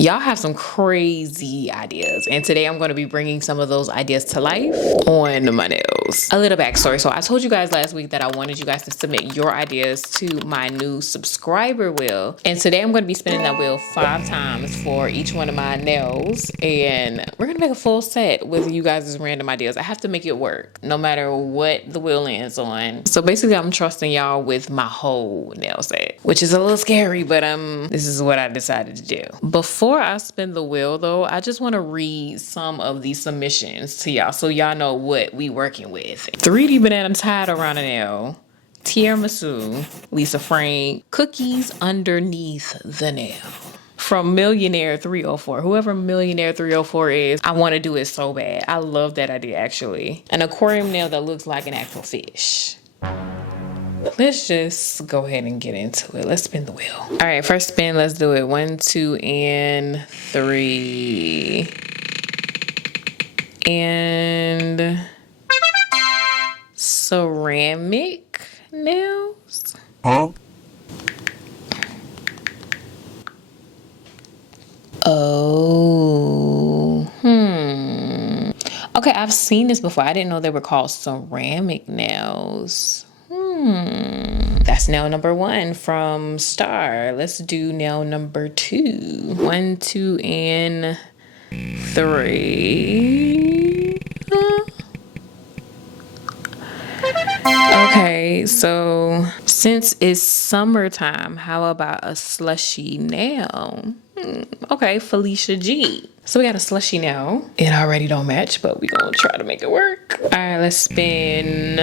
Y'all have some crazy ideas, and today I'm going to be bringing some of those ideas to life on my nails. A little backstory. So I told you guys last week that I wanted you guys to submit your ideas to my new subscriber wheel, and today I'm going to be spinning that wheel 5 times for each one of my nails, and we're going to make a full set with you guys' random ideas. I have to make it work no matter what the wheel lands on. So basically I'm trusting y'all with my whole nail set, which is a little scary, but this is what I decided to do. Before I spin the wheel though, I just want to read some of these submissions to y'all so y'all know what we working with. 3D banana tied around a nail, tiramisu, Lisa Frank, cookies underneath the nail. From Millionaire 304, whoever Millionaire 304 is, I want to do it so bad. I love that idea actually. An aquarium nail that looks like an actual fish. Let's just go ahead and get into it. Let's spin the wheel. All right, first spin, let's do it. 1, 2, and 3. And ceramic nails. Huh? Oh, okay, I've seen this before. I didn't know they were called ceramic nails. That's nail number 1 from Star. Let's do nail number 2. 1, 2, and 3. Okay, so since it's summertime, how about a slushy nail? Okay, Felicia G. So we got a slushy nail. It already don't match, but we gonna try to make it work. All right, let's spin.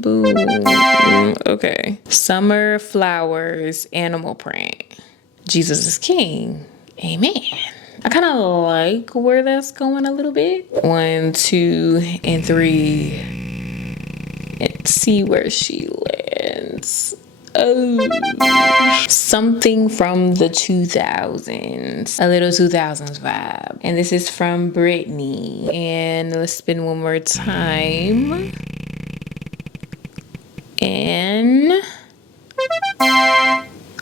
Boom. Okay. Summer flowers, animal print. Jesus is king. Amen. I kind of like where that's going a little bit. 1, 2, and 3. And see where she lands. Oh, something from the 2000s, a little 2000s vibe. And this is from Brittany. And let's spin one more time. And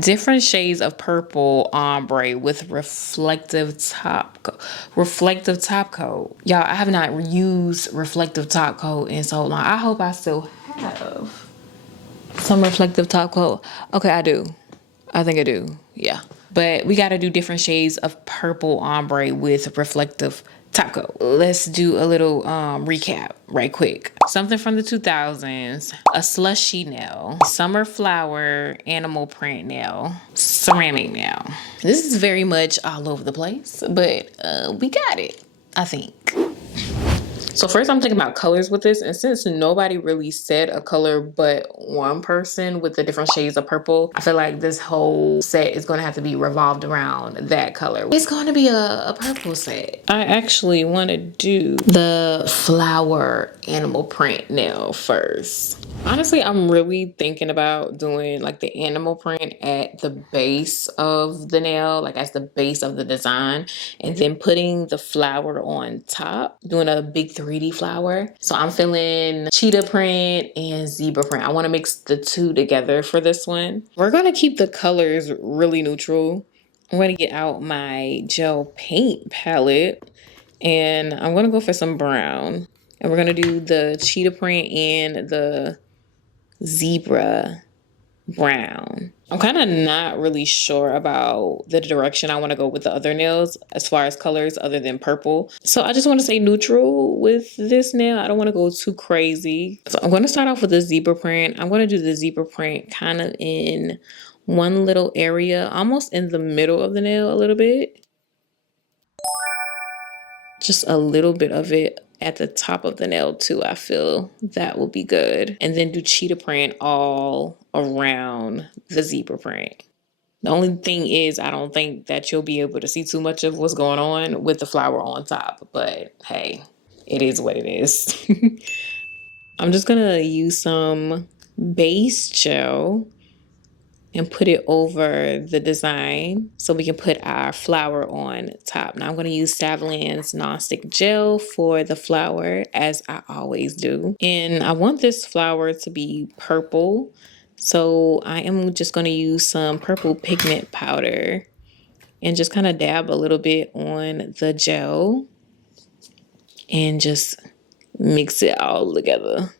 different shades of purple ombre with reflective top coat. Y'all, I have not used reflective top coat in so long. I hope I still have some reflective top coat. Okay, I do. I think I do. Yeah. But we got to do different shades of purple ombre with reflective top coat. Let's do a little recap right quick. Something from the 2000s, a slushy nail, summer flower, animal print nail, ceramic nail. This is very much all over the place, but we got it, I think. So first I'm thinking about colors with this, and since nobody really said a color but one person with the different shades of purple, I feel like this whole set is going to have to be revolved around that color. It's going to be a purple set. I actually want to do the flower animal print nail first. Honestly, I'm really thinking about doing like the animal print at the base of the nail, like as the base of the design, and then putting the flower on top, doing a big 3D flower. So I'm feeling cheetah print and zebra print. I want to mix the two together for this one. We're going to keep the colors really neutral. I'm going to get out my gel paint palette and I'm going to go for some brown. And we're going to do the cheetah print and the zebra brown. I'm kind of not really sure about the direction I want to go with the other nails as far as colors other than purple. So I just want to stay neutral with this nail. I don't want to go too crazy. So I'm going to start off with the zebra print. I'm going to do the zebra print kind of in one little area, almost in the middle of the nail a little bit. Just a little bit of it at the top of the nail too. I feel that will be good. And then do cheetah print all around the zebra print. The only thing is, I don't think that you'll be able to see too much of what's going on with the flower on top, but hey, it is what it is. I'm just gonna use some base gel and put it over the design so we can put our flower on top. Now I'm going to use Savlin's nonstick gel for the flower, as I always do. And I want this flower to be purple. So I am just going to use some purple pigment powder and just kind of dab a little bit on the gel and just mix it all together.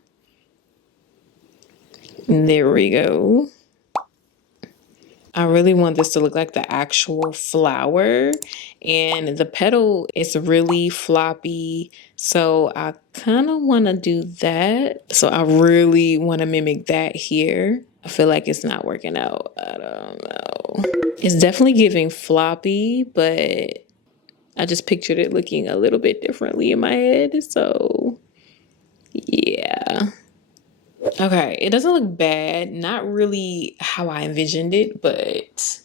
There we go. I really want this to look like the actual flower, and the petal is really floppy, so I kind of want to do that. So I really want to mimic that here. I feel like it's not working out. I don't know. It's definitely giving floppy, but I just pictured it looking a little bit differently in my head. So yeah. Okay, it doesn't look bad. Not really how I envisioned it, but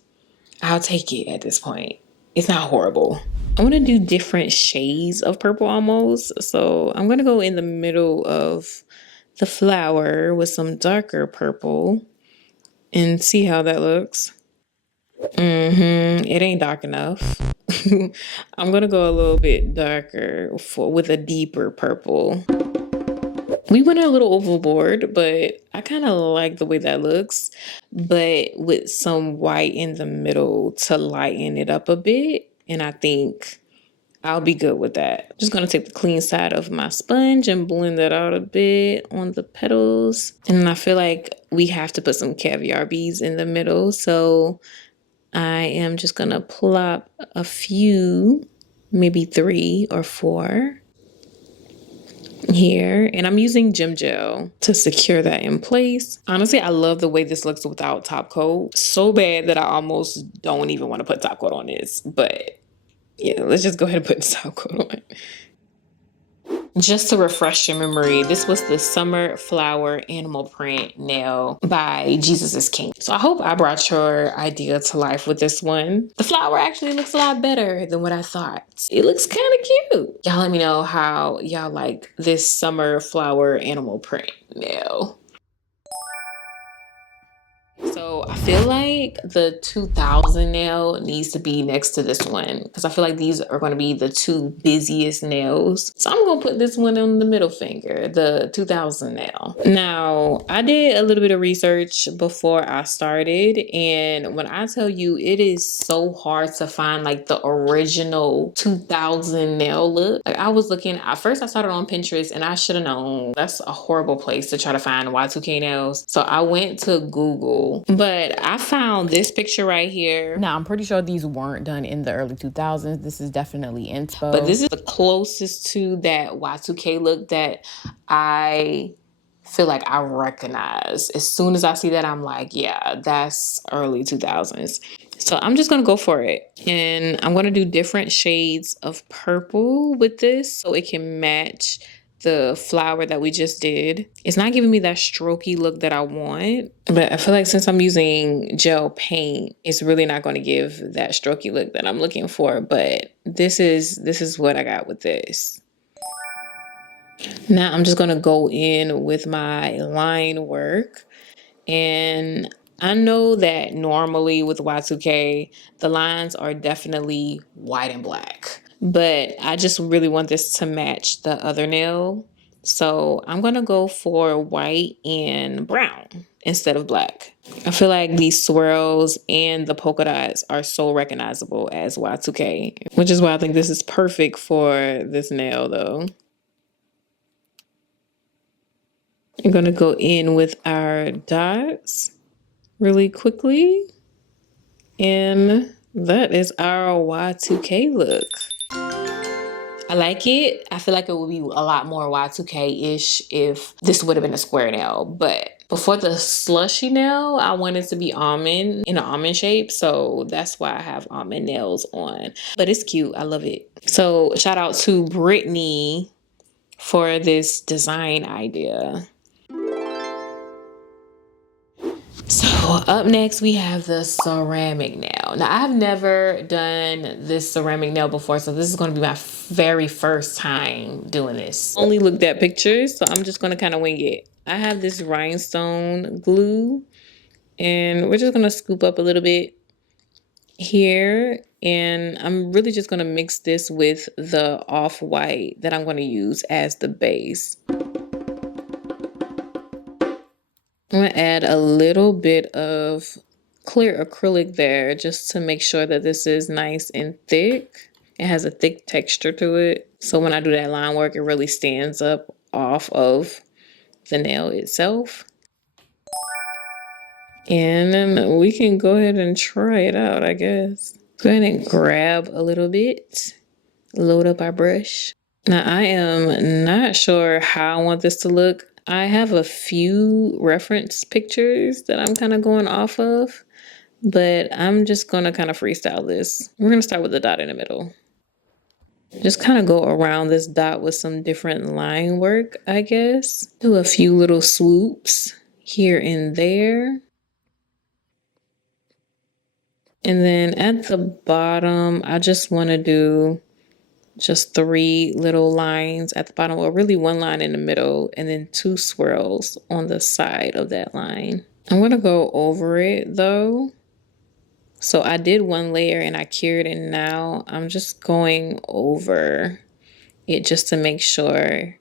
I'll take it at this point. It's not horrible. I want to do different shades of purple almost. So I'm going to go in the middle of the flower with some darker purple and see how that looks. It ain't dark enough. I'm going to go a little bit darker with a deeper purple. We went a little overboard, but I kind of like the way that looks, but with some white in the middle to lighten it up a bit. And I think I'll be good with that. Just going to take the clean side of my sponge and blend that out a bit on the petals. And I feel like we have to put some caviar beads in the middle. So I am just going to plop a few, maybe 3 or 4. Here, and I'm using gem gel to secure that in place. Honestly, I love the way this looks without top coat. So bad that I almost don't even want to put top coat on this, but yeah, let's just go ahead and put the top coat on. Just to refresh your memory, this was the Summer Flower Animal Print nail by Jesus is King. So I hope I brought your idea to life with this one. The flower actually looks a lot better than what I thought. It looks kind of cute. Y'all let me know how y'all like this Summer Flower Animal Print nail. So I feel like the 2000 nail needs to be next to this one because I feel like these are going to be the 2 busiest nails. So I'm going to put this one on the middle finger, the 2000 nail. Now, I did a little bit of research before I started, and when I tell you it is so hard to find like the original 2000 nail look. Like I was looking, at first I started on Pinterest and I should have known that's a horrible place to try to find Y2K nails. So I went to Google. But I found this picture right here. Now, I'm pretty sure these weren't done in the early 2000s. This is definitely inspo. But this is the closest to that Y2K look that I feel like I recognize. As soon as I see that, I'm like, yeah, that's early 2000s. So I'm just going to go for it. And I'm going to do different shades of purple with this so it can match the flower that we just did. It's not giving me that strokey look that I want, but I feel like since I'm using gel paint, it's really not going to give that strokey look that I'm looking for. But this is what I got with this. Now I'm just going to go in with my line work, and I know that normally with Y2K, the lines are definitely white and black, but I just really want this to match the other nail. So I'm going to go for white and brown instead of black. I feel like these swirls and the polka dots are so recognizable as Y2K, which is why I think this is perfect for this nail though. I'm going to go in with our dots really quickly. And that is our Y2K look. I like it. I feel like it would be a lot more Y2K-ish if this would have been a square nail. But before the slushy nail, I wanted to be almond, in an almond shape. So that's why I have almond nails on. But it's cute. I love it. So shout out to Brittany for this design idea. So up next, we have the ceramic nail. Now, I've never done this ceramic nail before, so this is going to be my very first time doing this. Only looked at pictures, so I'm just going to kind of wing it. I have this rhinestone glue, and we're just going to scoop up a little bit here, and I'm really just going to mix this with the off-white that I'm going to use as the base. I'm gonna add a little bit of clear acrylic there just to make sure that this is nice and thick. It has a thick texture to it. So when I do that line work, it really stands up off of the nail itself. And then we can go ahead and try it out, I guess. Go ahead and grab a little bit, load up our brush. Now I am not sure how I want this to look. I have a few reference pictures that I'm kind of going off of, but I'm just gonna kind of freestyle this. We're gonna start with the dot in the middle. Just kind of go around this dot with some different line work, I guess. Do a few little swoops here and there. And then at the bottom, I just want to do just 3 little lines at the bottom, well, really 1 line in the middle, and then 2 swirls on the side of that line. I'm going to go over it though. So I did 1 layer and I cured it, and now I'm just going over it just to make sure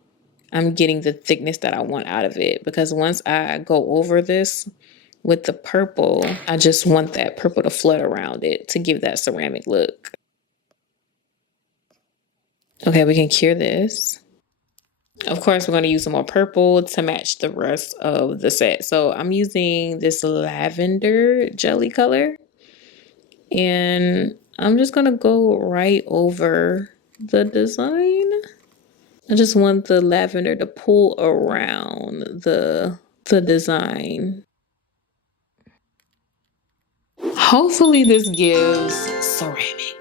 I'm getting the thickness that I want out of it. Because once I go over this with the purple, I just want that purple to flood around it to give that ceramic look. Okay, we can cure this. Of course, we're going to use some more purple to match the rest of the set. So I'm using this lavender jelly color. And I'm just going to go right over the design. I just want the lavender to pull around the design. Hopefully this gives ceramic.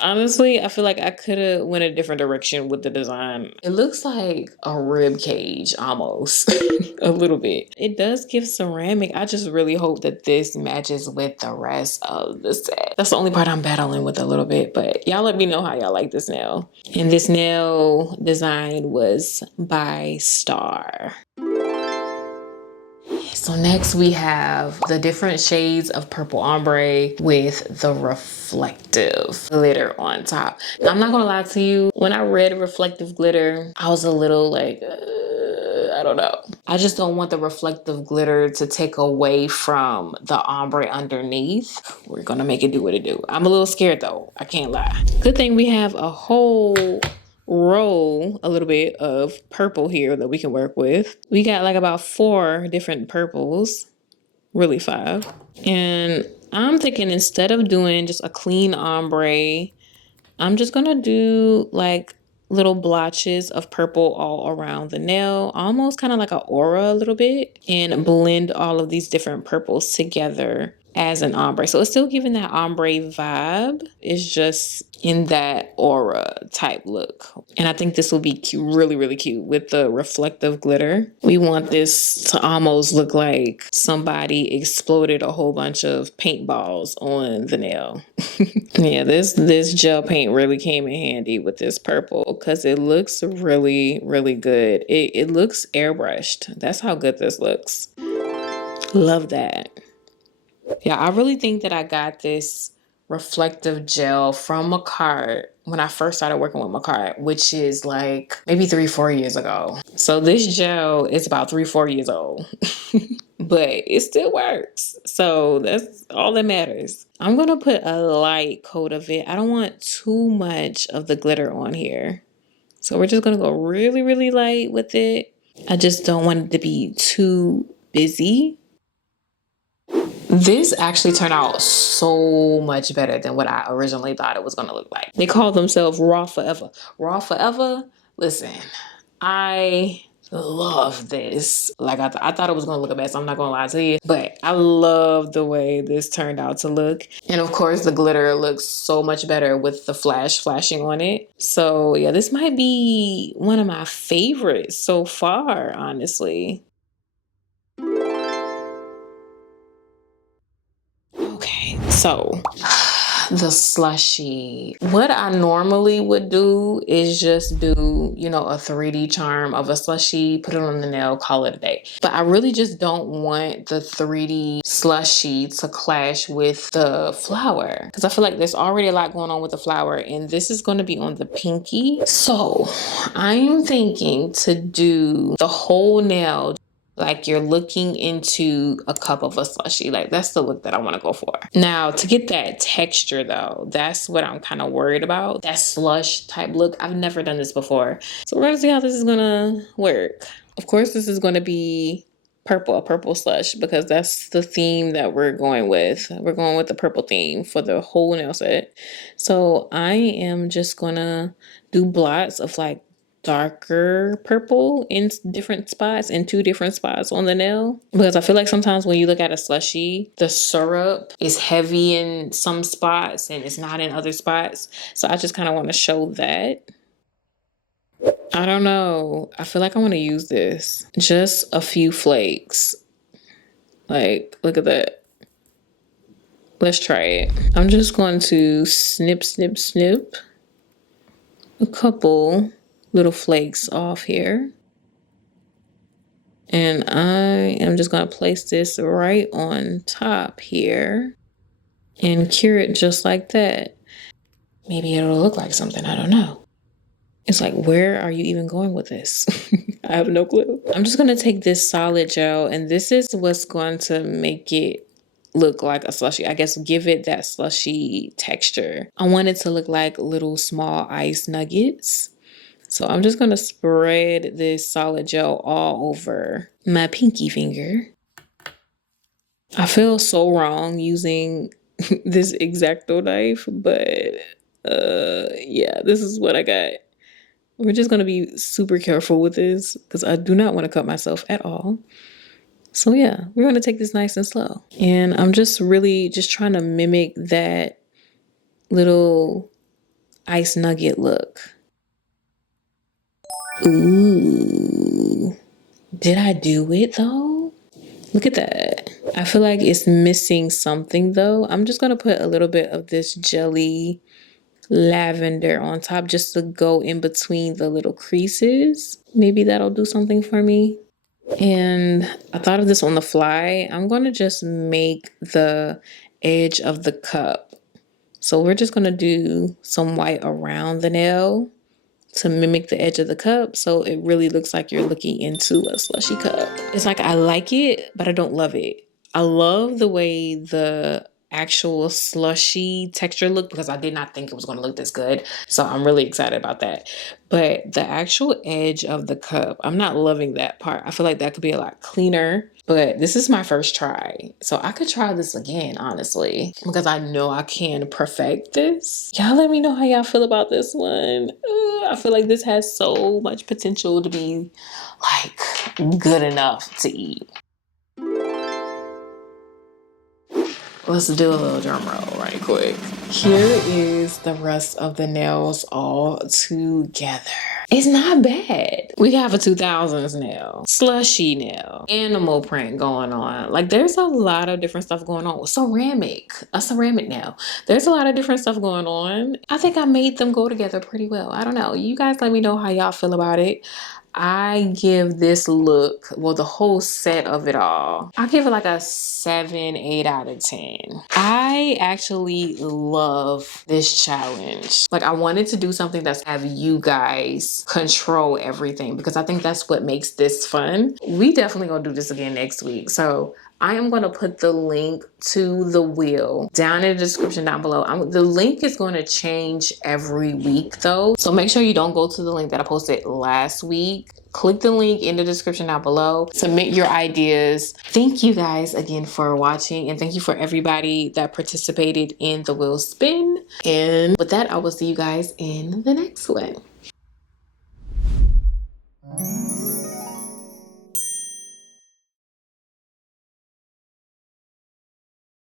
Honestly, I feel like I could have went a different direction with the design. It looks like a rib cage almost, a little bit. It does give ceramic. I just really hope that this matches with the rest of the set. That's the only part I'm battling with a little bit, but y'all let me know how y'all like this nail. And this nail design was by Star. So next we have the different shades of purple ombre with the reflective glitter on top. Now, I'm not gonna lie to you, when I read reflective glitter, I was a little like, I don't know. I just don't want the reflective glitter to take away from the ombre underneath. We're gonna make it do what it do. I'm a little scared though, I can't lie. Good thing we have a whole roll a little bit of purple here that we can work with. We got like about 4 different purples, really 5. And I'm thinking instead of doing just a clean ombre, I'm just gonna do like little blotches of purple all around the nail, almost kind of like an aura a little bit, and blend all of these different purples together as an ombre. So it's still giving that ombre vibe. It's just in that aura type look. And I think this will be cute, really, really cute with the reflective glitter. We want this to almost look like somebody exploded a whole bunch of paintballs on the nail. Yeah, this gel paint really came in handy with this purple because it looks really, really good. It looks airbrushed. That's how good this looks. Love that. Yeah, I really think that I got this reflective gel from Macart when I first started working with Macart, which is like maybe 3-4 years ago. So this gel is about 3-4 years old, but it still works. So that's all that matters. I'm gonna put a light coat of it. I don't want too much of the glitter on here. So we're just gonna go really, really light with it. I just don't want it to be too busy. This actually turned out so much better than what I originally thought it was going to look like. They call themselves Raw Forever. Raw Forever? Listen, I love this. Like, I thought it was going to look a mess. I'm not going to lie to you. But I love the way this turned out to look. And of course, the glitter looks so much better with the flashing on it. So yeah, this might be one of my favorites so far, honestly. Okay, so the slushy. What I normally would do is just do, you know, a 3D charm of a slushy, put it on the nail, call it a day. But I really just don't want the 3D slushy to clash with the flower because I feel like there's already a lot going on with the flower, and this is going to be on the pinky. So I'm thinking to do the whole nail Like you're looking into a cup of a slushie. Like that's the look that I want to go for. Now to get that texture though, that's what I'm kind of worried about. That slush type look. I've never done this before. So we're gonna see how this is gonna work. Of course, this is gonna be purple, a purple slush, because that's the theme that we're going with. We're going with the purple theme for the whole nail set. So I am just gonna do blots of like darker purple in different spots, in 2 different spots on the nail, because I feel like sometimes when you look at a slushie, the syrup is heavy in some spots and it's not in other spots. So I just kind of want to show that. I don't know, I feel like I want to use this, just a few flakes. Like, look at that. Let's try it. I'm just going to snip a couple little flakes off here. And I am just going to place this right on top here and cure it just like that. Maybe it'll look like something, I don't know. It's like, where are you even going with this? I have no clue. I'm just going to take this solid gel, and this is what's going to make it look like a slushie. I guess give it that slushy texture. I want it to look like little small ice nuggets. So I'm just going to spread this solid gel all over my pinky finger. I feel so wrong using this X-Acto knife, but yeah, this is what I got. We're just going to be super careful with this because I do not want to cut myself at all. So yeah, we're going to take this nice and slow. And I'm just really just trying to mimic that little ice nugget look. Ooh, did I do it though? Look at that. I feel like it's missing something though. I'm just going to put a little bit of this jelly lavender on top just to go in between the little creases. Maybe that'll do something for me. And I thought of this on the fly. I'm going to just make the edge of the cup. So we're just going to do some white around the nail to mimic the edge of the cup, so it really looks like you're looking into a slushy cup. It's like, I like it, but I don't love it. I love the way the actual slushy texture looked, because I did not think it was going to look this good. So I'm really excited about that. But the actual edge of the cup, I'm not loving that part. I feel like that could be a lot cleaner. But this is my first try. So I could try this again, honestly, because I know I can perfect this. Y'all let me know how y'all feel about this one. I feel like this has so much potential to be like good enough to eat. Let's do a little drum roll right quick. Here is the rest of the nails all together. It's not bad. We have a 2000s nail, slushy nail, animal print going on. Like there's a lot of different stuff going on. A ceramic nail. There's a lot of different stuff going on. I think I made them go together pretty well. I don't know. You guys let me know how y'all feel about it. I give this look, well, the whole set of it all, I'll give it like a 7, 8 out of 10. I actually love this challenge. Like I wanted to do something that's have you guys control everything, because I think that's what makes this fun. We definitely gonna do this again next week. So I am going to put the link to the wheel down in the description down below. The link is going to change every week though. So make sure you don't go to the link that I posted last week. Click the link in the description down below. Submit your ideas. Thank you guys again for watching, and thank you for everybody that participated in the wheel spin. And with that, I will see you guys in the next one.